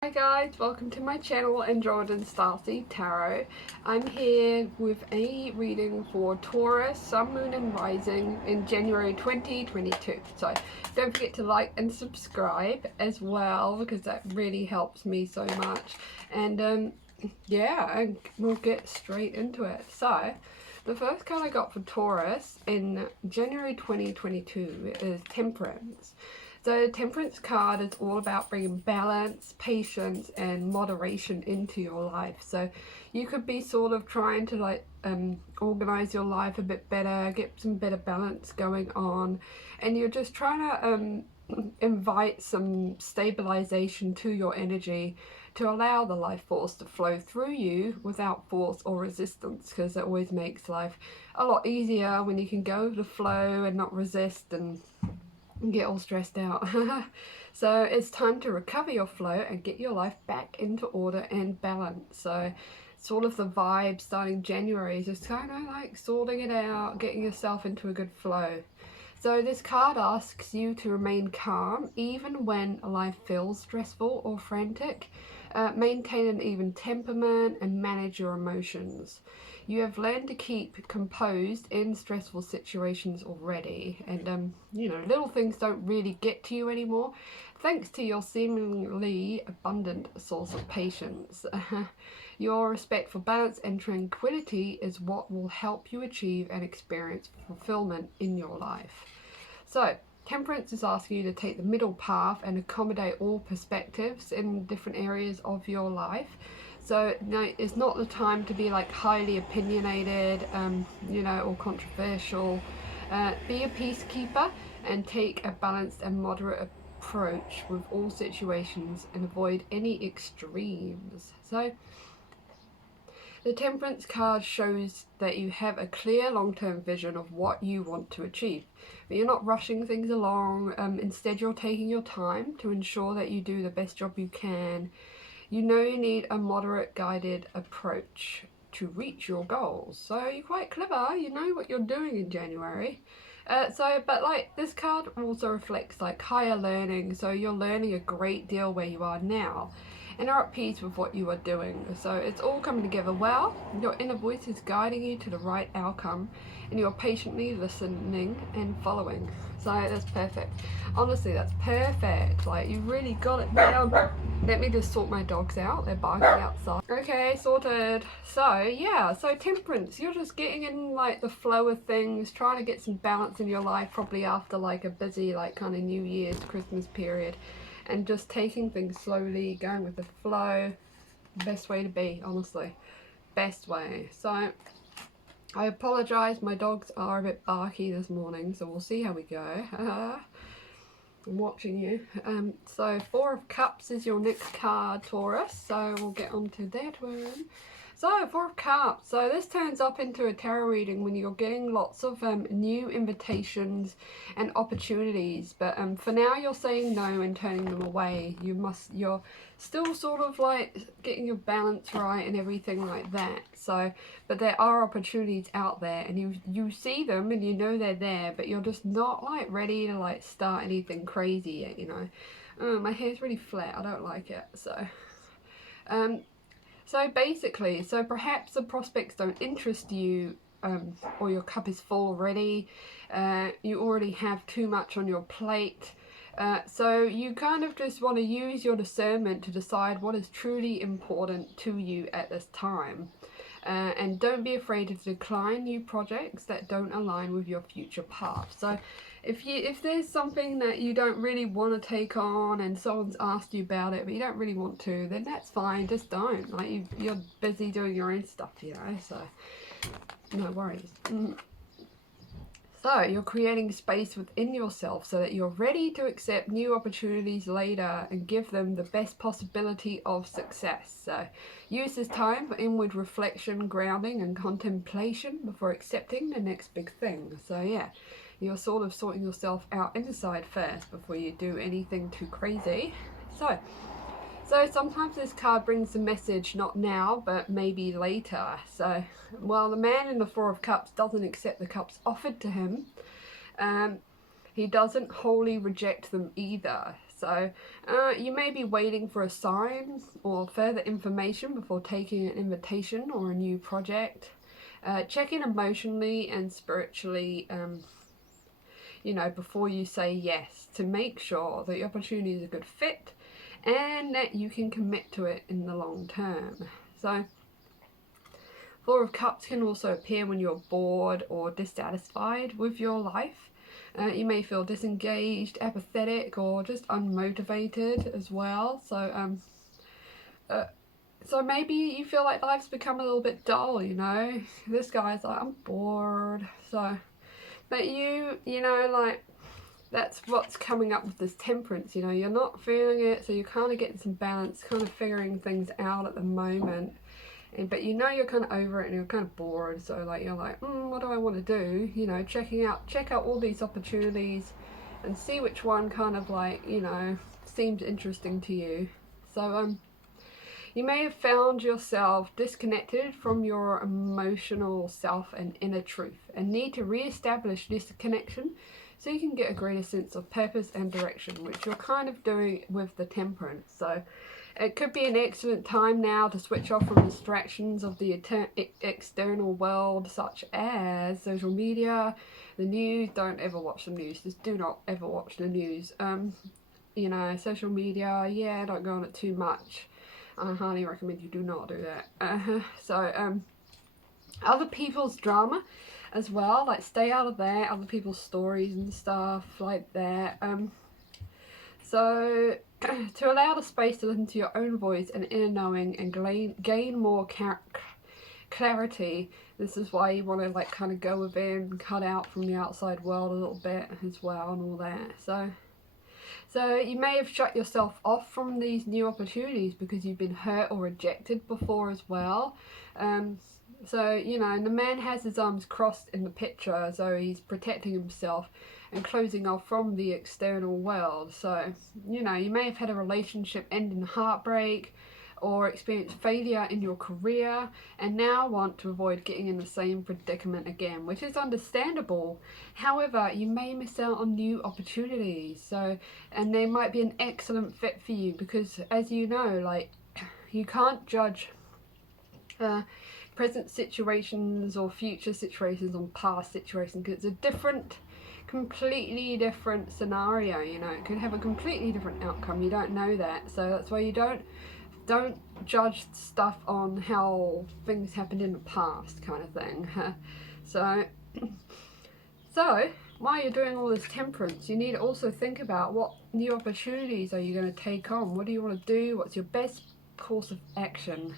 Hi guys, welcome to my channel Andromeda Starseed Tarot. I'm here with a reading for Taurus, Sun, Moon and Rising in January 2022. So don't forget to like and subscribe as well because that really helps me so much. And yeah, we'll get straight into it. So the first card I got for Taurus in January 2022 is Temperance. So Temperance card is all about bringing balance, patience and moderation into your life. So you could be sort of trying to organize your life a bit better, get some better balance going on, and you're just trying to invite some stabilization to your energy to allow the life force to flow through you without force or resistance, because it always makes life a lot easier when you can go with the flow and not resist and get all stressed out. So it's time to recover your flow and get your life back into order and balance. So sort of the vibe starting January is just kind of like sorting it out, getting yourself into a good flow. So this card asks you to remain calm even when life feels stressful or frantic. Maintain an even temperament and manage your emotions. You have learned to keep composed in stressful situations already, and you know, little things don't really get to you anymore thanks to your seemingly abundant source of patience. Your respect for balance and tranquility is what will help you achieve and experience fulfillment in your life. So Temperance is asking you to take the middle path and accommodate all perspectives in different areas of your life. So no, it's not the time to be like highly opinionated, you know, or controversial. Be a peacekeeper and take a balanced and moderate approach with all situations and avoid any extremes. So the Temperance card shows that you have a clear long-term vision of what you want to achieve, but you're not rushing things along. Instead, you're taking your time to ensure that you do the best job you can. You know you need a moderate guided approach to reach your goals. So you're quite clever, you know what you're doing in January. But like this card also reflects like higher learning, so you're learning a great deal where you are now and are at peace with what you are doing. So it's all coming together well. Your inner voice is guiding you to the right outcome and you're patiently listening and following. So that's perfect. Honestly, that's perfect. Like, you really got it down. Let me just sort my dogs out. They're barking outside. Okay, sorted. So yeah, so Temperance, you're just getting in like the flow of things, trying to get some balance in your life, probably after like a busy like kind of New Year's, Christmas period, and just taking things slowly, going with the flow. Best way to be, honestly. Best way. So I apologise, my dogs are a bit barky this morning, so we'll see how we go. I'm watching you. So Four of Cups is your next card, Taurus, so we'll get on to that one. So Four of Cups, so this turns up into a tarot reading when you're getting lots of new invitations and opportunities, but for now you're saying no and turning them away. You're still sort of like getting your balance right and everything like that. So, but there are opportunities out there and you see them and you know they're there, but you're just not like ready to like start anything crazy yet, you know. My hair's really flat, I don't like it. So basically, so perhaps the prospects don't interest you, or your cup is full already. You already have too much on your plate. So you kind of just want to use your discernment to decide what is truly important to you at this time. And don't be afraid to decline new projects that don't align with your future path. So if there's something that you don't really want to take on and someone's asked you about it but you don't really want to, then that's fine, just don't. Like, you're busy doing your own stuff, you know, so no worries. So you're creating space within yourself so that you're ready to accept new opportunities later and give them the best possibility of success. So use this time for inward reflection, grounding and contemplation before accepting the next big thing. So yeah, you're sort of sorting yourself out inside first before you do anything too crazy. So sometimes this card brings the message not now, but maybe later. So while the man in the Four of Cups doesn't accept the cups offered to him, he doesn't wholly reject them either. So you may be waiting for a sign or further information before taking an invitation or a new project. Check in emotionally and spiritually, you know, before you say yes, to make sure that the opportunity is a good fit and that you can commit to it in the long term. So Four of Cups can also appear when you're bored or dissatisfied with your life. You may feel disengaged, apathetic, or just unmotivated as well. So maybe you feel like life's become a little bit dull, you know. This guy's like, I'm bored. But you know, like, that's what's coming up with this Temperance, you know. You're not feeling it, so you're kind of getting some balance, kind of figuring things out at the moment. But you know you're kind of over it and you're kind of bored, so like you're like, what do I want to do? You know, check out all these opportunities and see which one kind of like, you know, seems interesting to you. So you may have found yourself disconnected from your emotional self and inner truth and need to re-establish this connection so you can get a greater sense of purpose and direction, which you're kind of doing with the Temperance. So it could be an excellent time now to switch off from distractions of the external world, such as social media, the news. Don't ever watch the news. Just do not ever watch the news. You know, social media, yeah, don't go on it too much. I highly recommend you do not do that. Other people's drama as well, like stay out of that, other people's stories and stuff like that. So to allow the space to listen to your own voice and inner knowing and gain more clarity, this is why you want to like kind of go within, cut out from the outside world a little bit as well and all that. So you may have shut yourself off from these new opportunities because you've been hurt or rejected before as well. So, you know, the man has his arms crossed in the picture, so he's protecting himself and closing off from the external world. So, you know, you may have had a relationship end in heartbreak or experienced failure in your career and now want to avoid getting in the same predicament again, which is understandable. However, you may miss out on new opportunities. And they might be an excellent fit for you because, as you know, like, you can't judge present situations or future situations on past situations because it's a completely different scenario. You know, it could have a completely different outcome. You don't know that, so that's why you don't judge stuff on how things happened in the past, kind of thing. So while you're doing all this Temperance, you need to also think about what new opportunities are you going to take on. What do you want to do? What's your best course of action?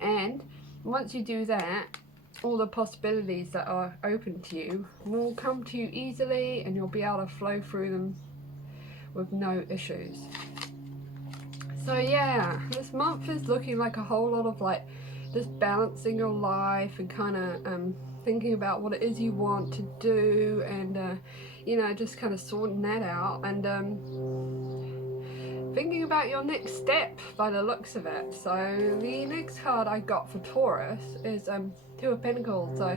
And once you do that, all the possibilities that are open to you will come to you easily and you'll be able to flow through them with no issues. So yeah, this month is looking like a whole lot of like just balancing your life and kind of thinking about what it is you want to do and you know, just kind of sorting that out and thinking about your next step by the looks of it. So the next card I got for Taurus is Two of Pentacles. So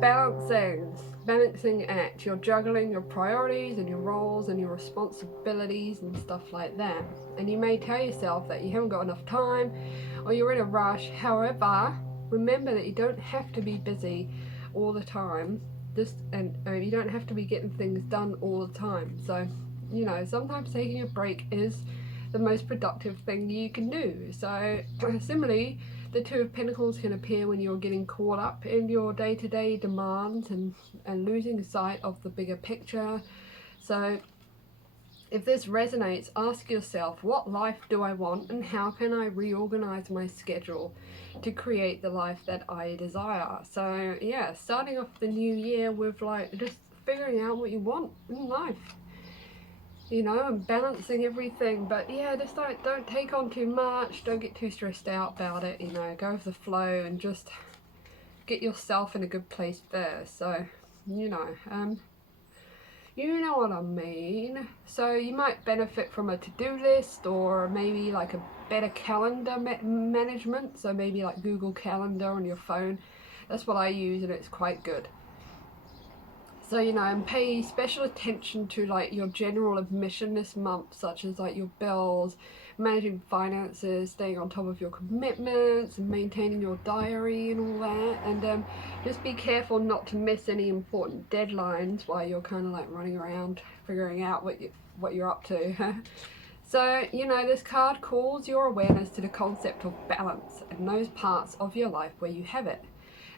balancing act. You're juggling your priorities and your roles and your responsibilities and stuff like that. And you may tell yourself that you haven't got enough time or you're in a rush. However, remember that you don't have to be busy all the time. You don't have to be getting things done all the time. So, you know, sometimes taking a break is the most productive thing you can do. So similarly, the Two of Pentacles can appear when you're getting caught up in your day-to-day demands and losing sight of the bigger picture. So if this resonates, ask yourself, what life do I want and how can I reorganize my schedule to create the life that I desire? So yeah, starting off the new year with like just figuring out what you want in life, you know, and balancing everything. But yeah, just don't take on too much, don't get too stressed out about it, you know, go with the flow and just get yourself in a good place first. So, you know what I mean. So you might benefit from a to-do list or maybe like a better calendar management. So maybe like Google Calendar on your phone. That's what I use and it's quite good. So, you know, and pay special attention to like your general admission this month, such as like your bills, managing finances, staying on top of your commitments, and maintaining your diary and all that. And just be careful not to miss any important deadlines while you're kind of like running around figuring out what you're up to. So, you know, this card calls your awareness to the concept of balance and those parts of your life where you have it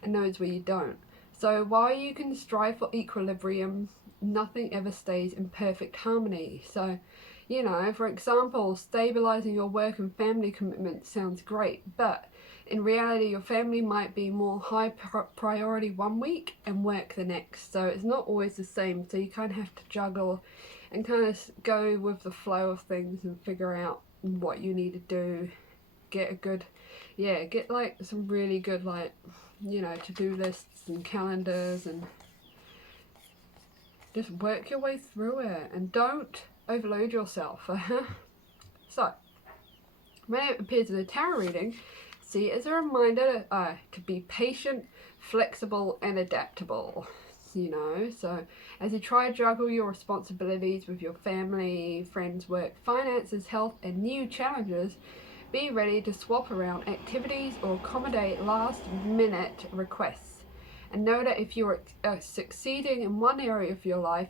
and those where you don't. So while you can strive for equilibrium, nothing ever stays in perfect harmony. So, you know, for example, stabilizing your work and family commitments sounds great, but in reality your family might be more high priority one week and work the next. So it's not always the same. So you kind of have to juggle and kind of go with the flow of things and figure out what you need to do. Get a good, get like some really good, like, you know, to-do lists and calendars, and just work your way through it and don't overload yourself. So when it appears in a tarot reading, see it as a reminder to be patient, flexible and adaptable. You know, so as you try to juggle your responsibilities with your family, friends, work, finances, health and new challenges, be ready to swap around activities or accommodate last minute requests. And know that if you're succeeding in one area of your life,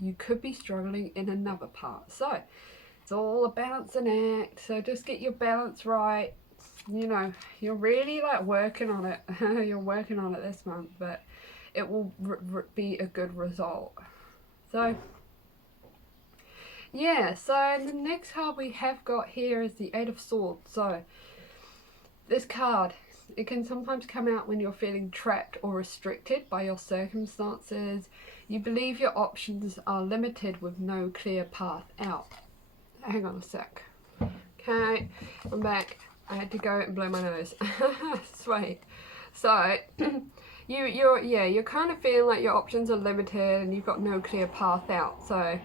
you could be struggling in another part. So it's all a balancing act. So just get your balance right. You know, you're really like working on it. You're working on it this month, but it will be a good result. So yeah, so the next card we have got here is the Eight of Swords. So this card, it can sometimes come out when you're feeling trapped or restricted by your circumstances. You believe your options are limited with no clear path out. Hang on a sec. Okay, I'm back. I had to go and blow my nose. Sweet. So you're kind of feeling like your options are limited and you've got no clear path out. So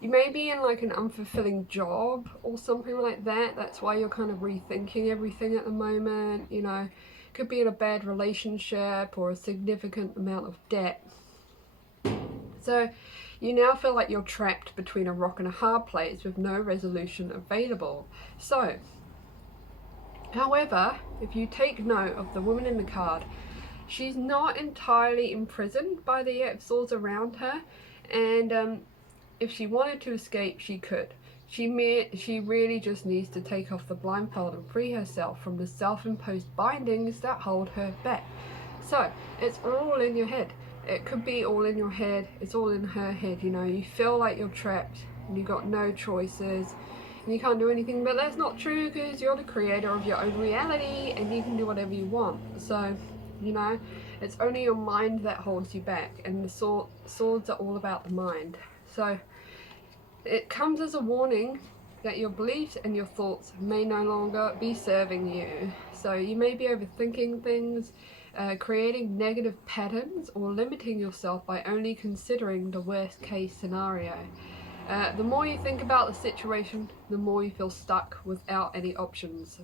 you may be in like an unfulfilling job or something like that. That's why you're kind of rethinking everything at the moment. You know, could be in a bad relationship or a significant amount of debt. So you now feel like you're trapped between a rock and a hard place with no resolution available. So, however, if you take note of the woman in the card, she's not entirely imprisoned by the Eight of Swords around her, and if she wanted to escape, she could. She really just needs to take off the blindfold and free herself from the self-imposed bindings that hold her back. So it's all in your head. It could be all in your head. It's all in her head. You know, you feel like you're trapped and you've got no choices and you can't do anything, but that's not true because you're the creator of your own reality and you can do whatever you want. So, you know, it's only your mind that holds you back, and the swords are all about the mind. So it comes as a warning that your beliefs and your thoughts may no longer be serving you. So you may be overthinking things, creating negative patterns, or limiting yourself by only considering the worst case scenario. The more you think about the situation, the more you feel stuck without any options.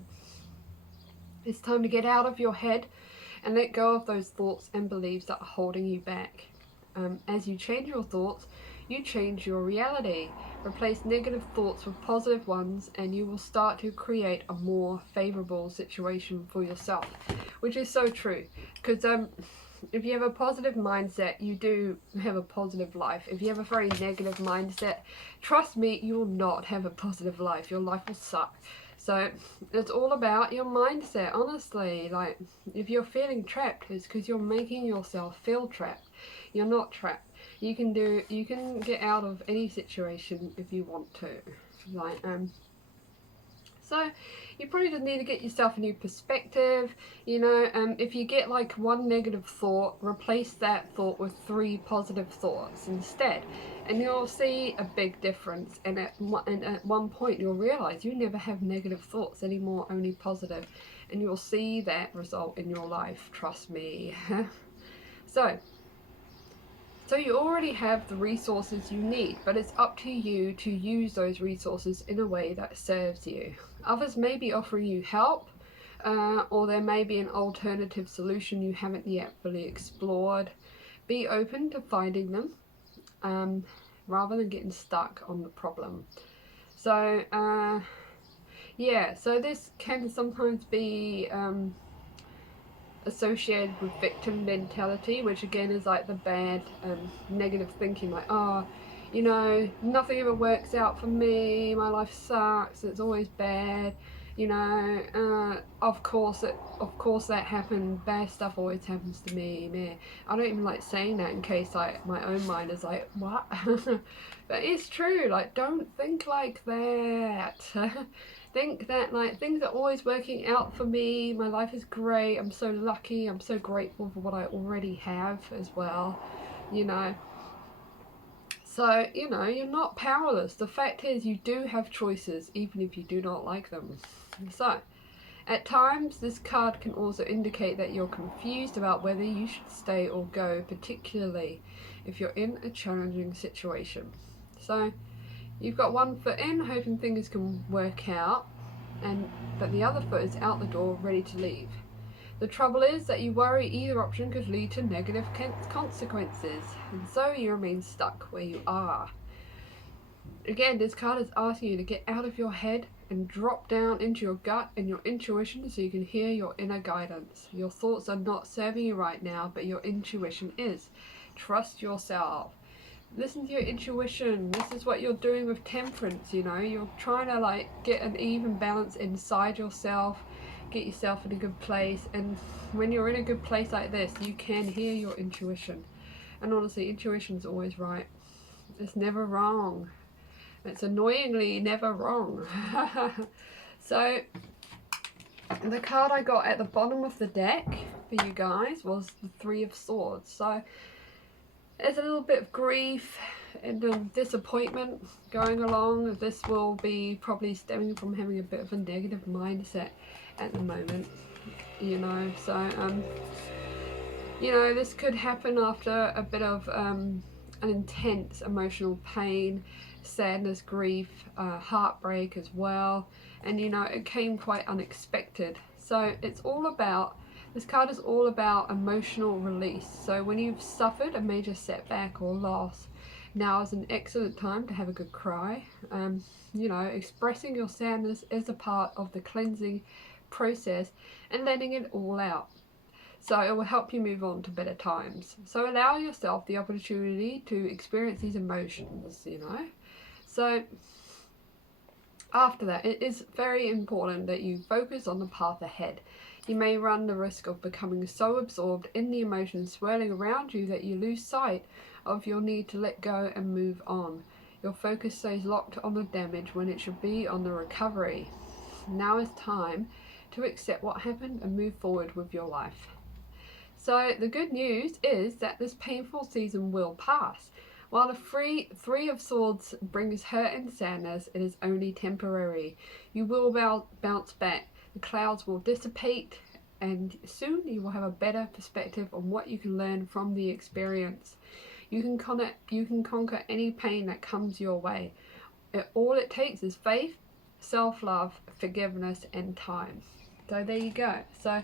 It's time to get out of your head and let go of those thoughts and beliefs that are holding you back. As you change your thoughts, you change your reality. Replace negative thoughts with positive ones and you will start to create a more favorable situation for yourself, which is so true, because if you have a positive mindset, you do have a positive life. If you have a very negative mindset, trust me, you will not have a positive life. Your life will suck. So it's all about your mindset, honestly. Like, if you're feeling trapped, it's because you're making yourself feel trapped. You're not trapped. You can get out of any situation if you want to. Like, so you probably just need to get yourself a new perspective. You know, if you get like one negative thought, replace that thought with 3 positive thoughts instead, and you'll see a big difference. And at one point you'll realize you never have negative thoughts anymore, only positive, and you'll see that result in your life, trust me. So you already have the resources you need, but it's up to you to use those resources in a way that serves you. Others may be offering you help, or there may be an alternative solution you haven't yet fully explored. be open to finding them, rather than getting stuck on the problem. So yeah, so this can sometimes be associated with victim mentality, which again is like the bad negative thinking, like, oh, you know, nothing ever works out for me, my life sucks, it's always bad, you know, of course that happened, bad stuff always happens to me, meh. I don't even like saying that in case like my own mind is like, what? But it's true, like, don't think like that. Think that like things are always working out for me, my life is great, I'm so lucky, I'm so grateful for what I already have as well, you know. So, you know, you're not powerless. The fact is you do have choices even if you do not like them. So, at times this card can also indicate that you're confused about whether you should stay or go, particularly if you're in a challenging situation. So, you've got one foot in, hoping things can work out, but the other foot is out the door, ready to leave. The trouble is that you worry either option could lead to negative consequences, and so you remain stuck where you are. Again, this card is asking you to get out of your head and drop down into your gut and your intuition so you can hear your inner guidance. Your thoughts are not serving you right now, but your intuition is. Trust yourself. Listen to your intuition. This is what you're doing with temperance, you know. You're trying to like get an even balance inside yourself, get yourself in a good place, and when you're in a good place like this, you can hear your intuition. And honestly, intuition's always right. It's never wrong. It's annoyingly never wrong. So the card I got at the bottom of the deck for you guys was the Three of Swords. So there's a little bit of grief and disappointment going along. This will be probably stemming from having a bit of a negative mindset at the moment, you know. So you know, this could happen after a bit of an intense emotional pain, sadness, grief, heartbreak as well, and you know, it came quite unexpected. So it's all about, this card is all about emotional release. So when you've suffered a major setback or loss, now is an excellent time to have a good cry. You know, expressing your sadness is a part of the cleansing process and letting it all out. So it will help you move on to better times. So allow yourself the opportunity to experience these emotions, you know. So after that, it is very important that you focus on the path ahead. You may run the risk of becoming so absorbed in the emotions swirling around you that you lose sight of your need to let go and move on. Your focus stays locked on the damage when it should be on the recovery. Now is time to accept what happened and move forward with your life. So the good news is that this painful season will pass. While the Three of Swords brings hurt and sadness, it is only temporary. You will bounce back. The clouds will dissipate, and soon you will have a better perspective on what you can learn from the experience. You can conquer any pain that comes your way. All it takes is faith, self-love, forgiveness, and time. So there you go. So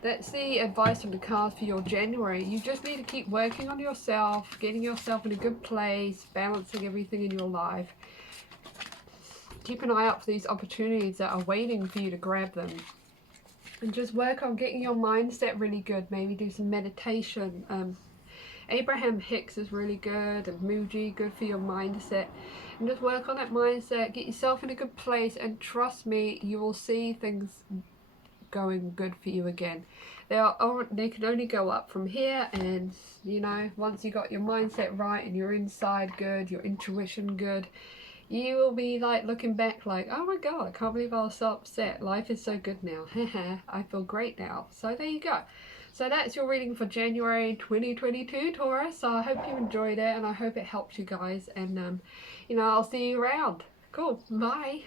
that's the advice from the cards for your January. You just need to keep working on yourself, getting yourself in a good place, balancing everything in your life. Keep an eye out for these opportunities that are waiting for you to grab them. And just work on getting your mindset really good. Maybe do some meditation. Abraham Hicks is really good, and Muji, good for your mindset. And just work on that mindset, get yourself in a good place, and trust me, you will see things going good for you again. They can only go up from here, and you know, once you got your mindset right and your inside good, your intuition good, you will be like looking back like, oh my god, I can't believe I was so upset. Life is so good now. I feel great now. So there you go. So that's your reading for January 2022, Taurus. So I hope you enjoyed it, and I hope it helped you guys, and you know, I'll see you around. Cool. Bye.